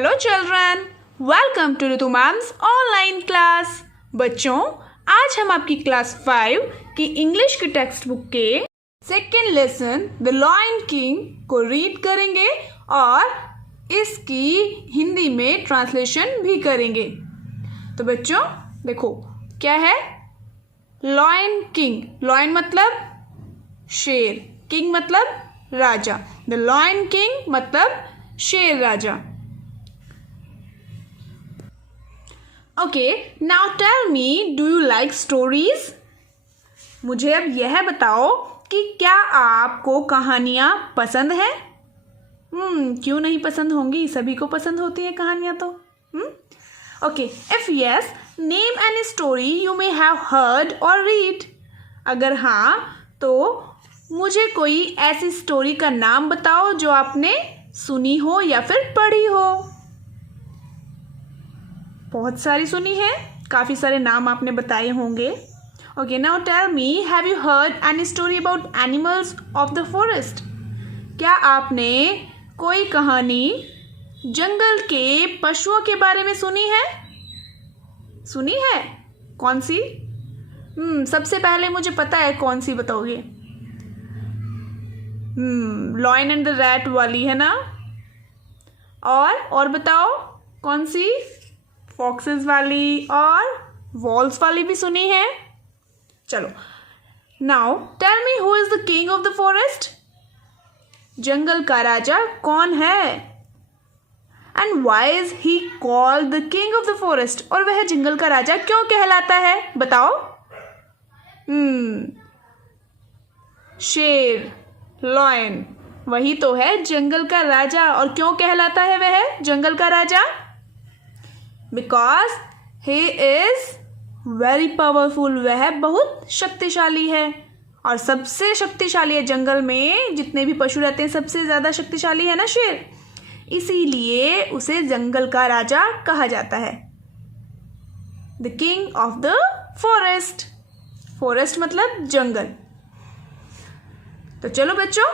Hello children, welcome to Ritu ma'am's online class. बच्चों, आज हम आपकी क्लास 5 की इंग्लिश की टेक्स्ट बुक के second lesson the lion king को रीड करेंगे और इसकी हिंदी में ट्रांसलेशन भी करेंगे। तो बच्चों देखो क्या है लायन किंग। लायन मतलब शेर, किंग मतलब राजा। द लायन किंग मतलब शेर राजा। Okay, now tell me, do you like stories? मुझे अब यह बताओ कि क्या आपको कहानियां पसंद हैं? क्यों नहीं पसंद होंगी, सभी को पसंद होती है कहानियां तो। Okay, if yes, name any story you may have heard और रीड। अगर हाँ तो मुझे कोई ऐसी स्टोरी का नाम बताओ जो आपने सुनी हो या फिर पढ़ी हो। बहुत सारी सुनी है, काफ़ी सारे नाम आपने बताए होंगे। Okay, now tell me, have you heard any story about animals of the forest? क्या आपने कोई कहानी जंगल के पशुओं के बारे में सुनी है? सुनी है? कौन सी? सबसे पहले मुझे पता है कौन सी बताओगे। लॉयन एंड द रैट वाली है ना? और बताओ कौन सी? फॉक्सेस वाली और वॉल्स वाली भी सुनी है। चलो, now tell me, who is the king of the forest? जंगल का राजा कौन है? And why is he called the king of the forest? और वह जंगल का राजा क्यों कहलाता है, बताओ। शेर, लॉयन, वही तो है जंगल का राजा। और क्यों कहलाता है वह जंगल का राजा? Because he is very powerful, वह बहुत शक्तिशाली है। और सबसे शक्तिशाली है जंगल में, जितने भी पशु रहते हैं सबसे ज्यादा शक्तिशाली है ना शेर, इसीलिए उसे जंगल का राजा कहा जाता है। The king of the forest. Forest मतलब जंगल। तो चलो बच्चों,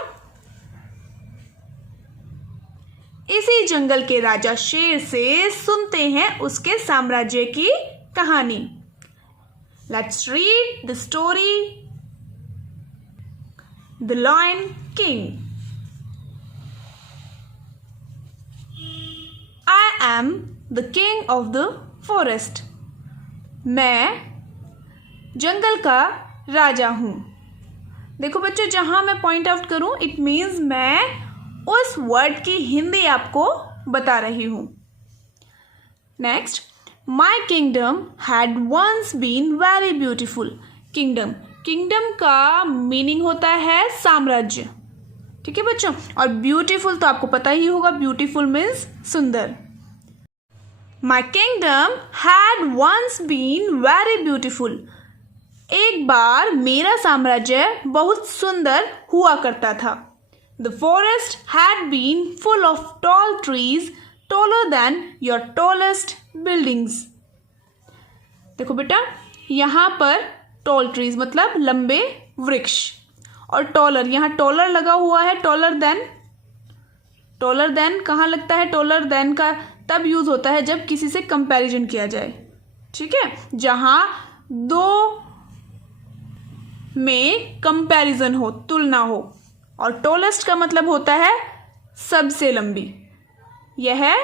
इसी जंगल के राजा शेर से सुनते हैं उसके साम्राज्य की कहानी। Let's read the story the lion king. I am the king of the forest. मैं जंगल का राजा हूं। देखो बच्चों, जहां मैं पॉइंट आउट करूं, इट मीन्स मैं उस वर्ड की हिंदी आपको बता रही हूं। Next, my kingdom had once been very beautiful. Kingdom, kingdom का मीनिंग होता है साम्राज्य, ठीक है बच्चों। और ब्यूटीफुल तो आपको पता ही होगा, ब्यूटीफुल मीन्स सुंदर। My kingdom had once been very beautiful. एक बार मेरा साम्राज्य बहुत सुंदर हुआ करता था। The forest had been full of tall trees, taller than your tallest buildings. देखो बेटा, यहाँ पर tall trees मतलब लंबे वृक्ष, और taller, यहाँ taller लगा हुआ है। taller than कहाँ लगता है? taller than का तब यूज होता है जब किसी से कंपैरिजन किया जाए, ठीक है। जहाँ दो में कंपैरिजन हो, तुलना हो। और टॉलेस्ट का मतलब होता है सबसे लंबी। यह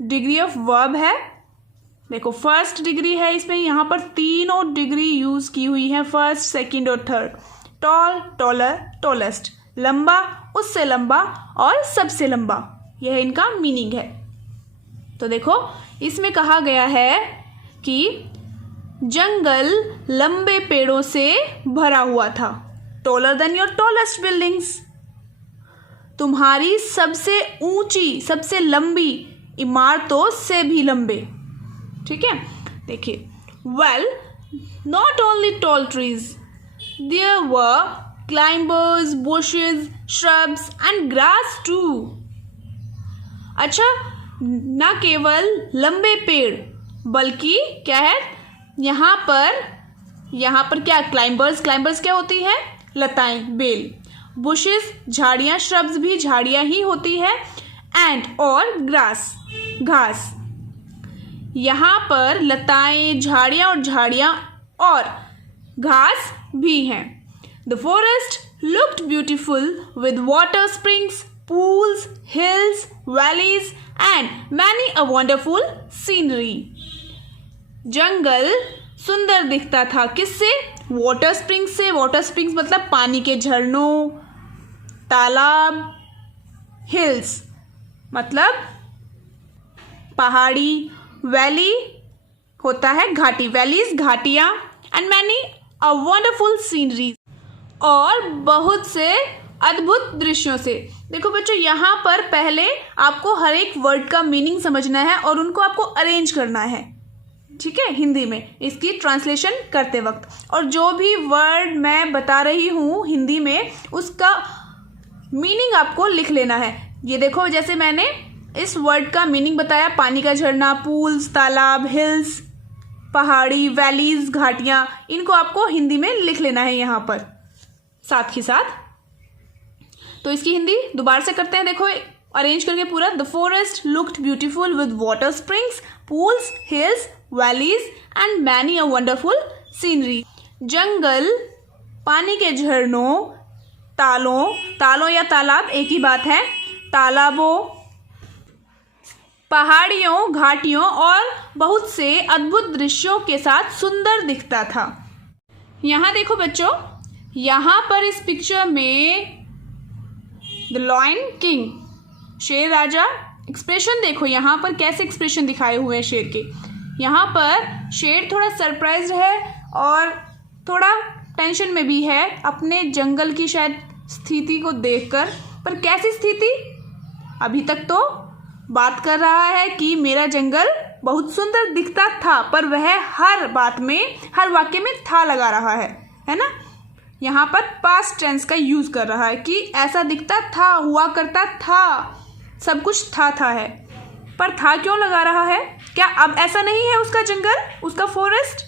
डिग्री ऑफ वर्ब है। देखो, फर्स्ट डिग्री है इसमें, यहाँ पर तीनों डिग्री यूज की हुई है, फर्स्ट, सेकंड और थर्ड। टॉल, टॉलर, टॉलेस्ट, लंबा, उससे लंबा और सबसे लंबा, यह इनका मीनिंग है। तो देखो, इसमें कहा गया है कि जंगल लंबे पेड़ों से भरा हुआ था। Taller than your tallest buildings, तुम्हारी सबसे ऊंची, सबसे लंबी इमारतों से भी लंबे, ठीक है। देखिए, well, not only tall trees, there were climbers, bushes, shrubs and grass too. अच्छा, न केवल लंबे पेड़, बल्कि क्या है यहाँ पर क्या? क्लाइंबर्स क्या होती है? लताएं, बेल। बुशेस झाड़ियाँ, श्रब्स भी झाड़ियाँ ही होती है। एंड और ग्रास, घास। यहाँ पर लताएं, झाड़ियाँ और घास भी हैं। The forest looked beautiful with water springs, pools, hills, valleys and many a wonderful scenery. जंगल सुंदर दिखता था, किससे? वाटर स्प्रिंग्स से। वाटर स्प्रिंग्स मतलब पानी के झरनों, तालाब, हिल्स मतलब पहाड़ी, वैली होता है घाटी, वैलीज घाटियाँ, and many a wonderful scenery और बहुत से अद्भुत दृश्यों से। देखो बच्चों, यहाँ पर पहले आपको हर एक वर्ड का मीनिंग समझना है और उनको आपको अरेंज करना है, ठीक है, हिंदी में इसकी ट्रांसलेशन करते वक्त। और जो भी वर्ड मैं बता रही हूँ हिंदी में उसका मीनिंग आपको लिख लेना है। ये देखो, जैसे मैंने इस वर्ड का मीनिंग बताया, पानी का झरना, पूल्स, तालाब, हिल्स, पहाड़ी, वैलीज, घाटियाँ, इनको आपको हिंदी में लिख लेना है यहाँ पर साथ ही साथ। तो इसकी हिंदी दोबारा से करते हैं, देखो अरेंज करके पूरा। The forest looked beautiful with water springs, pools, hills, valleys and many a wonderful scenery. जंगल पानी के झरनों, तालों या तालाब एक ही बात है, तालाबों, पहाड़ियों, घाटियों और बहुत से अद्भुत दृश्यों के साथ सुंदर दिखता था। यहाँ देखो बच्चों, यहाँ पर इस पिक्चर में द लॉयन किंग, शेर राजा, एक्सप्रेशन देखो यहाँ पर कैसे एक्सप्रेशन दिखाए हुए हैं शेर के। यहाँ पर शेर थोड़ा सरप्राइज्ड है और थोड़ा टेंशन में भी है अपने जंगल की शायद स्थिति को देखकर। पर कैसी स्थिति? अभी तक तो बात कर रहा है कि मेरा जंगल बहुत सुंदर दिखता था, पर वह हर बात में, हर वाक्य में था लगा रहा है ना। यहाँ पर पास्ट टेंस का यूज कर रहा है कि ऐसा दिखता था, हुआ करता था, सब कुछ था है। पर था क्यों लगा रहा है? क्या अब ऐसा नहीं है उसका जंगल, उसका फॉरेस्ट?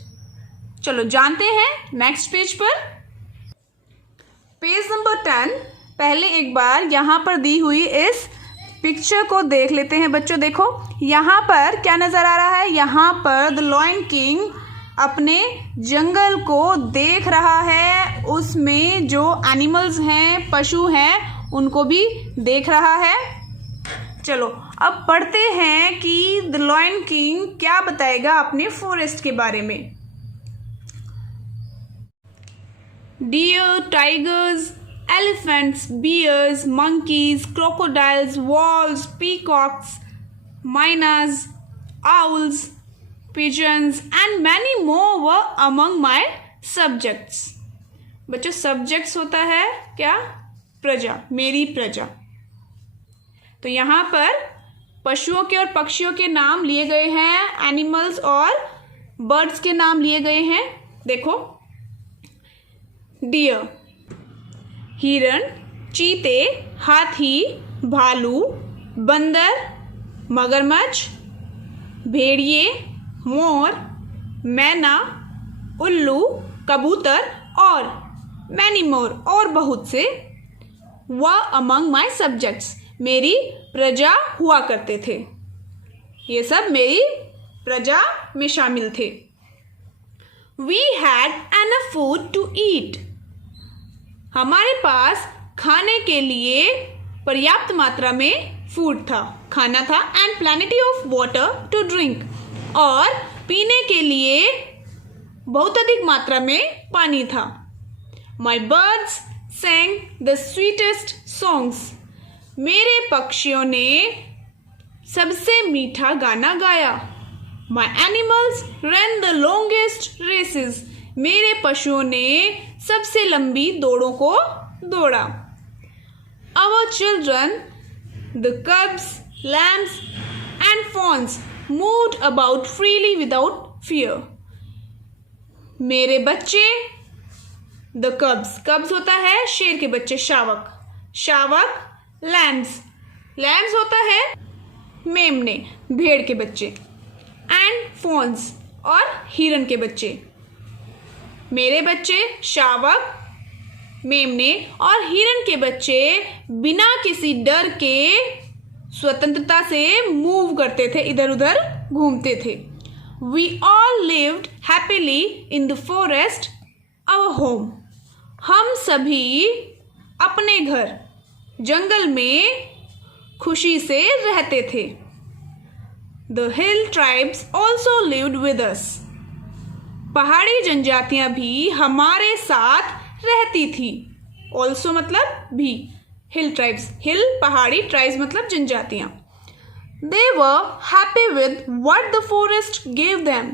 चलो जानते हैं नेक्स्ट पेज पर। Page number 10। पहले एक बार यहाँ पर दी हुई इस पिक्चर को देख लेते हैं बच्चों। देखो यहाँ पर क्या नजर आ रहा है, यहाँ पर द लॉयन किंग अपने जंगल को देख रहा है, उसमें जो एनिमल्स हैं, पशु हैं, उनको भी देख रहा है। चलो अब पढ़ते हैं कि द लॉयन किंग क्या बताएगा अपने फॉरेस्ट के बारे में। Deer, tigers, elephants, bears, monkeys, crocodiles, wolves, peacocks, mynas, owls, pigeons and many more were among my subjects. बच्चों subjects होता है क्या? प्रजा, मेरी प्रजा। तो यहाँ पर पशुओं के और पक्षियों के नाम लिए गए हैं, एनिमल्स और बर्ड्स के नाम लिए गए हैं। देखो, डियर हिरण, चीते, हाथी, भालू, बंदर, मगरमच्छ, भेड़िए, मोर, मैना, उल्लू, कबूतर और मैनी मोर और बहुत से व अमंग माई सब्जेक्ट्स, मेरी प्रजा हुआ करते थे। ये सब मेरी प्रजा में शामिल थे। We had enough food to eat. हमारे पास खाने के लिए पर्याप्त मात्रा में फूड था, खाना था, and plenty of water to drink, और पीने के लिए बहुत अधिक मात्रा में पानी था। My birds sang the sweetest songs, मेरे पक्षियों ने सबसे मीठा गाना गाया। My animals ran the longest races, मेरे पशुओं ने सबसे लंबी दौड़ों को दौड़ा। Our children, the cubs, lambs and fawns moved about freely without fear. मेरे बच्चे, the cubs, cubs होता है शेर के बच्चे, शावक, lambs होता है मेमने, भेड़ के बच्चे, and fawns और हिरन के बच्चे। मेरे बच्चे शावक, मेमने और हिरन के बच्चे बिना किसी डर के स्वतंत्रता से मूव करते थे, इधर उधर घूमते थे। We all lived happily in the forest, our home. हम सभी अपने घर जंगल में खुशी से रहते थे। The hill tribes also lived with us. पहाड़ी जनजातियां भी हमारे साथ रहती थी। Also मतलब भी। हिल ट्राइब्स, हिल पहाड़ी, ट्राइब्स मतलब जनजातियां। They were happy with what the forest gave them.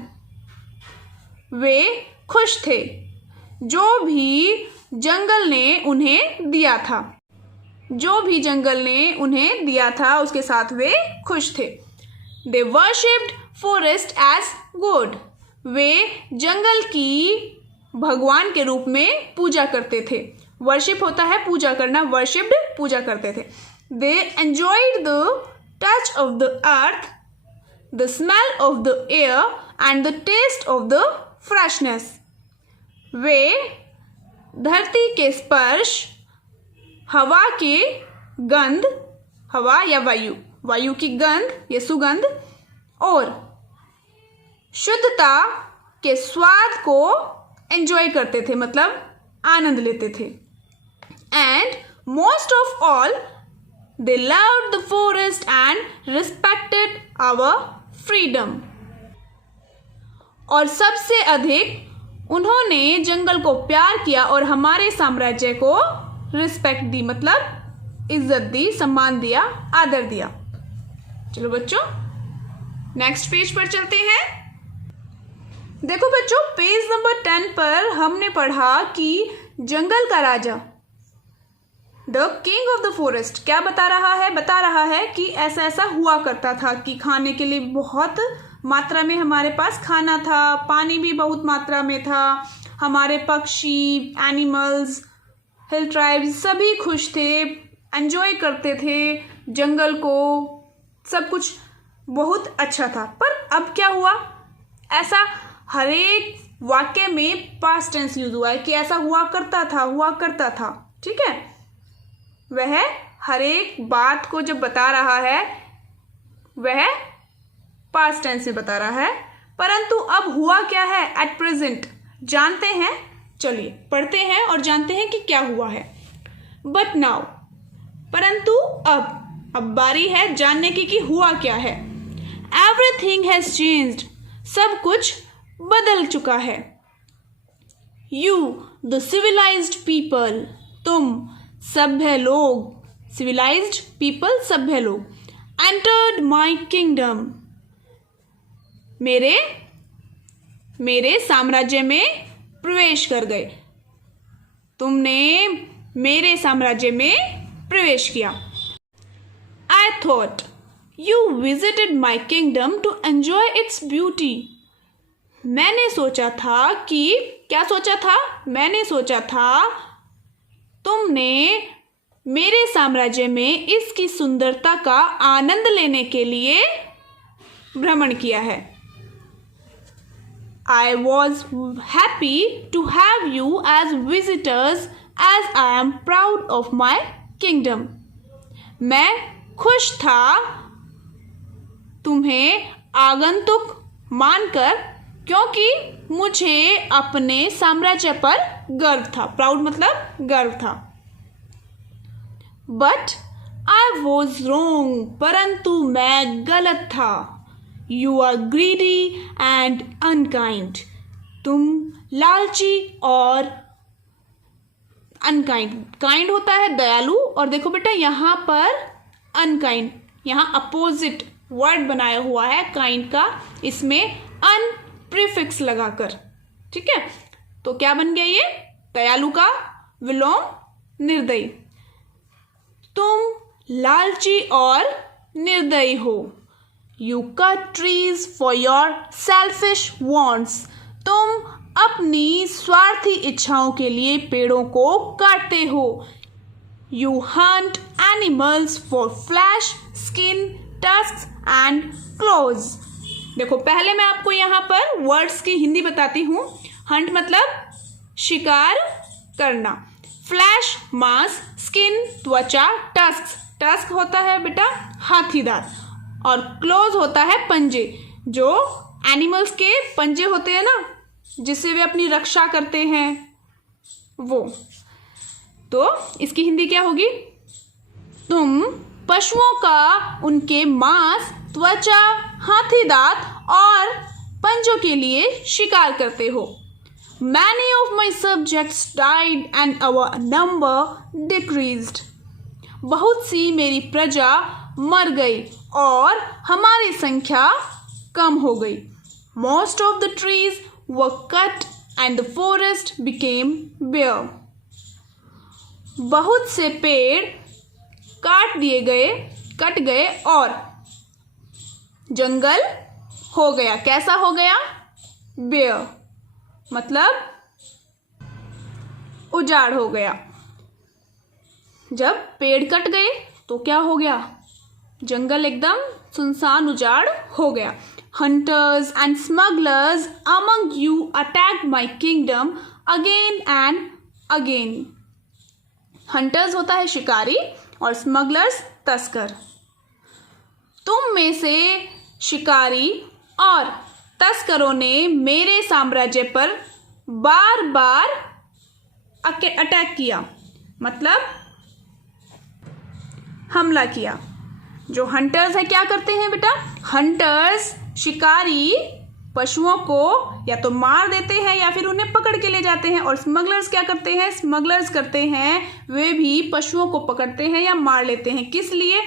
वे खुश थे जो भी जंगल ने उन्हें दिया था। जो भी जंगल ने उन्हें दिया था उसके साथ वे खुश थे। They worshipped forest as God. वे जंगल की भगवान के रूप में पूजा करते थे। वर्शिप होता है पूजा करना, वर्शिप्ड पूजा करते थे। They enjoyed the touch of the earth, the smell of the air and the taste of the freshness. वे धरती के स्पर्श, हवा की गंध, हवा या वायु, वायु की गंध या सुगंध और शुद्धता के स्वाद को एंजॉय करते थे, मतलब आनंद लेते थे। And most of all, they loved the forest and respected our freedom. और सबसे अधिक उन्होंने जंगल को प्यार किया और हमारे साम्राज्य को रिस्पेक्ट दी, मतलब इज्जत दी, सम्मान दिया, आदर दिया। चलो बच्चों नेक्स्ट पेज पर चलते हैं। देखो बच्चों पेज नंबर 10 पर हमने पढ़ा कि जंगल का राजा the king of the forest क्या बता रहा है? बता रहा है कि ऐसा ऐसा हुआ करता था कि खाने के लिए बहुत मात्रा में हमारे पास खाना था, पानी भी बहुत मात्रा में था, हमारे पक्षी, एनिमल्स, हिल ट्राइब्स सभी खुश थे, एंजॉय करते थे जंगल को, सब कुछ बहुत अच्छा था। पर अब क्या हुआ? ऐसा हर एक वाक्य में पास्ट टेंस यूज हुआ है कि ऐसा हुआ करता था, हुआ करता था। ठीक है, वह हर एक बात को जब बता रहा है वह पास्ट टेंस में बता रहा है, परंतु अब हुआ क्या है एट प्रेजेंट जानते हैं। चलिए पढ़ते हैं और जानते हैं कि क्या हुआ है। बट नाउ, परंतु अब बारी है जानने की कि हुआ क्या है। एवरीथिंग हैज चेंज्ड, सब कुछ बदल चुका है। यू द सिविलाइज्ड पीपल, तुम सभ्य लोग, सिविलाइज्ड पीपल सभ्य लोग, एंटर्ड माई किंगडम, मेरे साम्राज्य में प्रवेश कर गए। तुमने मेरे साम्राज्य में प्रवेश किया। I thought you visited my kingdom to enjoy its beauty, मैंने सोचा था कि, क्या सोचा था? मैंने सोचा था तुमने मेरे साम्राज्य में इसकी सुंदरता का आनंद लेने के लिए भ्रमण किया है। I was happy to have you as visitors as I am proud of my kingdom. मैं खुश था तुम्हें आगंतुक मानकर, क्योंकि मुझे अपने साम्राज्य पर गर्व था। प्राउड मतलब गर्व था। बट आई वॉज रोंग, परंतु मैं गलत था। You are greedy and unkind, तुम लालची और अनकाइंड, काइंड होता है दयालु, और देखो बेटा यहाँ पर अनकाइंड, यहाँ अपोजिट वर्ड बनाया हुआ है काइंड का, इसमें अन प्रीफिक्स लगाकर। ठीक है, तो क्या बन गया ये? दयालु का विलोम निर्दयी। तुम लालची और निर्दयी हो। You cut trees for your selfish wants, तुम अपनी स्वार्थी इच्छाओं के लिए पेड़ों को काटते हो। You Hunt animals for flash, skin, tusks and close. देखो पहले मैं आपको यहाँ पर वर्ड्स की हिंदी बताती हूँ। हंट मतलब शिकार करना, फ्लैश मांस, स्किन त्वचा, टस्क्स टस्क होता है बेटा हाथी दांत, और क्लोज होता है पंजे, जो एनिमल्स के पंजे होते हैं ना, जिससे वे अपनी रक्षा करते हैं वो। तो इसकी हिंदी क्या होगी? तुम पशुओं का उनके मांस, त्वचा, हाथी दांत और पंजों के लिए शिकार करते हो। Many of my subjects died and our number decreased. बहुत सी मेरी प्रजा मर गई और हमारी संख्या कम हो गई। Most of the trees were cut and the forest became bare. बहुत से पेड़ कट गए और जंगल हो गया। कैसा हो गया? bare, मतलब उजाड़ हो गया। जब पेड़ कट गए तो क्या हो गया? जंगल एकदम सुनसान उजाड़ हो गया। Hunters and smugglers among you attacked my kingdom again and again. Hunters होता है शिकारी और smugglers तस्कर। तुम में से शिकारी और तस्करों ने मेरे साम्राज्य पर बार बार अटैक किया, मतलब हमला किया। जो हंटर्स है क्या करते हैं बेटा? हंटर्स शिकारी पशुओं को या तो मार देते हैं या फिर उन्हें पकड़ के ले जाते हैं। और स्मगलर्स क्या करते हैं? स्मगलर्स करते हैं वे भी पशुओं को पकड़ते हैं या मार लेते हैं। किस लिए?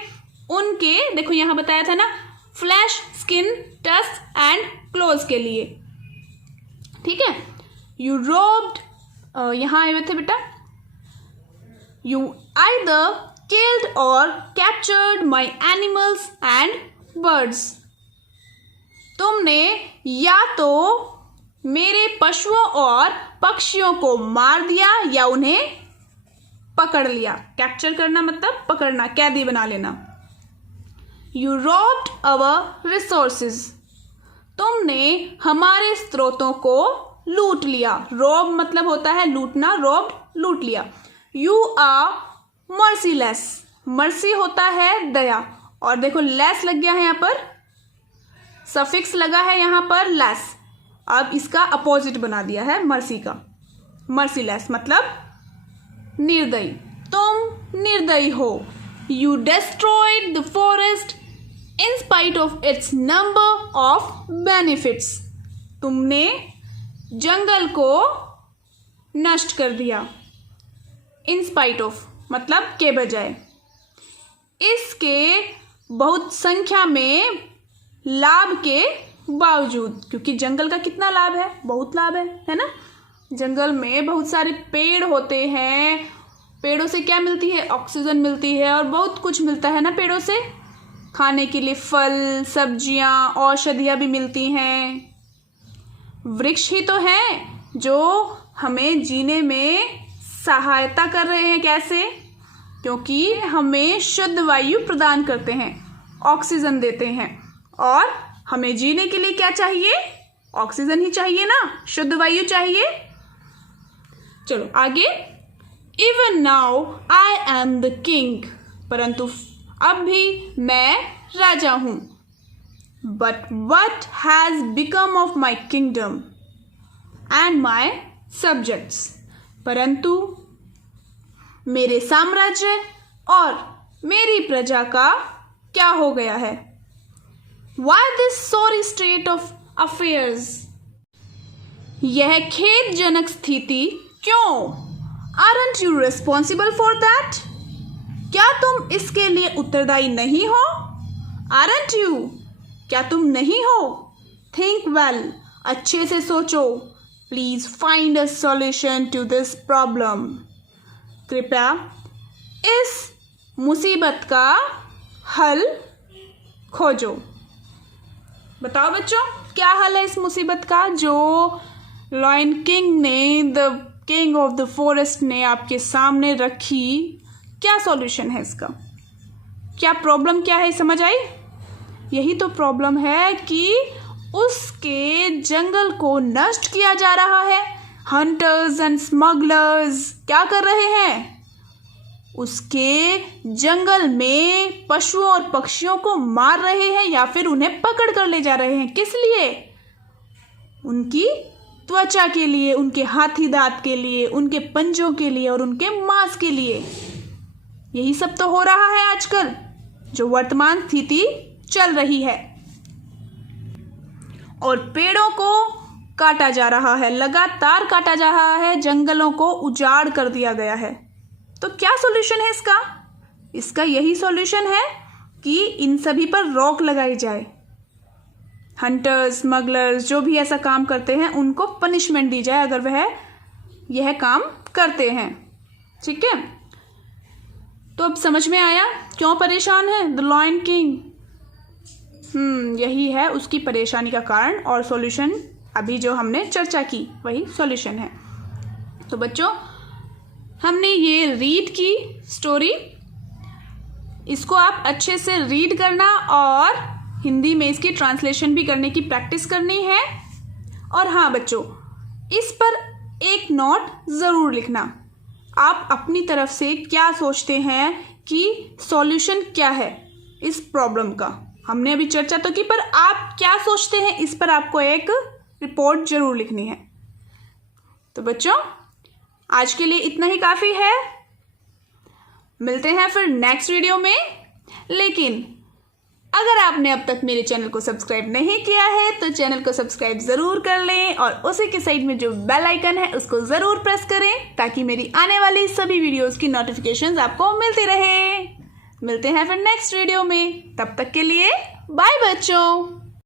उनके, देखो यहाँ बताया था ना, flash, skin, tusk and close के लिए। ठीक है। यू रोब्ड, यहाँ आए हुए थे बेटा, यू आइदर किल्ड और captured my animals and birds. तुमने या तो मेरे पशुओं और पक्षियों को मार दिया या उन्हें पकड़ लिया। कैप्चर करना मतलब पकड़ना, कैदी बना लेना। You robed our resources. तुमने हमारे स्रोतों को लूट लिया। रोब मतलब होता है लूटना, रोब्ड लूट लिया। You are merciless. मर्सी होता है दया, और देखो लेस लग गया है यहाँ पर, सफिक्स लगा है यहाँ पर लेस। अब इसका अपोजिट बना दिया है मर्सी का। मर्सीलेस मतलब निर्दयी। तुम निर्दयी हो। You destroyed the forest in spite of its number of benefits. तुमने जंगल को नष्ट कर दिया। इन स्पाइट ऑफ मतलब के बजाय, इसके बहुत संख्या में लाभ के बावजूद, क्योंकि जंगल का कितना लाभ है? बहुत लाभ है ना। जंगल में बहुत सारे पेड़ होते हैं। पेड़ों से क्या मिलती है? ऑक्सीजन मिलती है और बहुत कुछ मिलता है ना पेड़ों से। खाने के लिए फल, सब्जियां, औषधियां भी मिलती हैं। वृक्ष ही तो हैं जो हमें जीने में सहायता कर रहे हैं। कैसे? क्योंकि हमें शुद्ध वायु प्रदान करते हैं, ऑक्सीजन देते हैं। और हमें जीने के लिए क्या चाहिए? ऑक्सीजन ही चाहिए ना, शुद्ध वायु चाहिए। चलो आगे। Even now I am the king. परंतु अब भी मैं राजा हूं। But what has become of my kingdom and my subjects. परंतु मेरे साम्राज्य और मेरी प्रजा का क्या हो गया है? Why this sorry state of affairs? यह खेदजनक स्थिति क्यों? Aren't you responsible for that? क्या तुम इसके लिए उत्तरदायी नहीं हो? Aren't you? क्या तुम नहीं हो? Think well. अच्छे से सोचो। Please find a solution to this problem. कृपया इस मुसीबत का हल खोजो। बताओ बच्चों, क्या हल है इस मुसीबत का जो लॉयन किंग ने, the king of the forest ने आपके सामने रखी? क्या सॉल्यूशन है इसका? क्या प्रॉब्लम क्या है, समझ आई? यही तो प्रॉब्लम है कि उसके जंगल को नष्ट किया जा रहा है। हंटर्स एंड स्मगलर्स क्या कर रहे हैं? उसके जंगल में पशुओं और पक्षियों को मार रहे हैं या फिर उन्हें पकड़ कर ले जा रहे हैं। किस लिए? उनकी त्वचा के लिए, उनके हाथी दांत के लिए, उनके पंजों के लिए और उनके मांस के लिए। यही सब तो हो रहा है आजकल, जो वर्तमान स्थिति चल रही है। और पेड़ों को काटा जा रहा है, लगातार काटा जा रहा है, जंगलों को उजाड़ कर दिया गया है। तो क्या सॉल्यूशन है इसका? इसका यही सॉल्यूशन है कि इन सभी पर रोक लगाई जाए। हंटर्स, स्मगलर्स, जो भी ऐसा काम करते हैं उनको पनिशमेंट दी जाए अगर वह यह काम करते हैं। ठीक है, तो अब समझ में आया क्यों परेशान है द लायन किंग। यही है उसकी परेशानी का कारण, और सॉल्यूशन अभी जो हमने चर्चा की वही सॉल्यूशन है। तो बच्चों, हमने ये रीड की स्टोरी, इसको आप अच्छे से रीड करना और हिंदी में इसकी ट्रांसलेशन भी करने की प्रैक्टिस करनी है। और हाँ बच्चों, इस पर एक नोट ज़रूर लिखना, आप अपनी तरफ से क्या सोचते हैं कि सॉल्यूशन क्या है इस प्रॉब्लम का। हमने अभी चर्चा तो की, पर आप क्या सोचते हैं इस पर आपको एक रिपोर्ट जरूर लिखनी है। तो बच्चों, आज के लिए इतना ही काफ़ी है। मिलते हैं फिर नेक्स्ट वीडियो में। लेकिन अगर आपने अब तक मेरे चैनल को सब्सक्राइब नहीं किया है तो चैनल को सब्सक्राइब ज़रूर कर लें और उसी के साइड में जो बेल आइकन है उसको ज़रूर प्रेस करें ताकि मेरी आने वाली सभी वीडियोस की नोटिफिकेशंस आपको मिलती रहे। मिलते हैं फिर नेक्स्ट वीडियो में, तब तक के लिए बाय बच्चों।